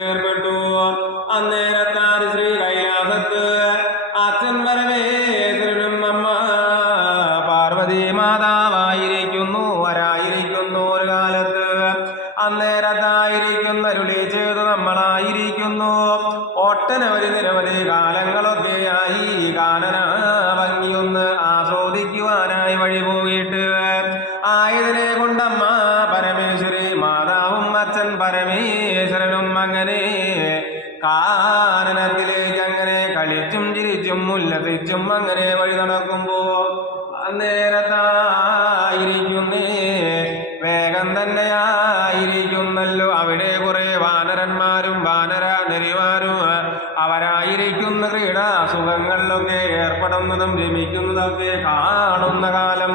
ഏർപ്പെട്ടു. അന്നേരത്താർ ശ്രീ കൈലാസത്ത് അച്ഛൻ പരമേശ്വരനും അമ്മ പാർവതി മാതാവായിരിക്കുന്നു വരായിരിക്കുന്നു ഒരു കാലത്ത്. അന്നേരത്തായിരിക്കുന്ന അരുളി ചെയ്തു നമ്മളായിരിക്കുന്നു ഒട്ടനവധി നിരവധി കാലങ്ങളൊക്കെയായി കാനന ഭംഗിയൊന്ന് ആസ്വദിക്കുവാനായി വഴി പോയിട്ട് ആയതിനെ കൊണ്ടമ്മ പരമേശ്വരി മാതാവും അച്ഛൻ പരമേശ്വരനും അങ്ങനെ കാനനത്തിലേക്ക് അങ്ങനെ കളിച്ചും ചിരിച്ചും ഉല്ലസിച്ചും അങ്ങനെ വഴി നടക്കുമ്പോ അന്നേരത്തായിരിക്കുന്നേ വേഗം തന്നെയായിരിക്കുന്നല്ലോ അവിടെ കുറെ വാനരന്മാരും വാനരനരിമാരും അവരായിരിക്കുന്ന ക്രീഡാസുഖങ്ങളിലൊക്കെ ഏർപ്പെടുന്നതും രമിക്കുന്നതൊക്കെ കാണുന്ന കാലം.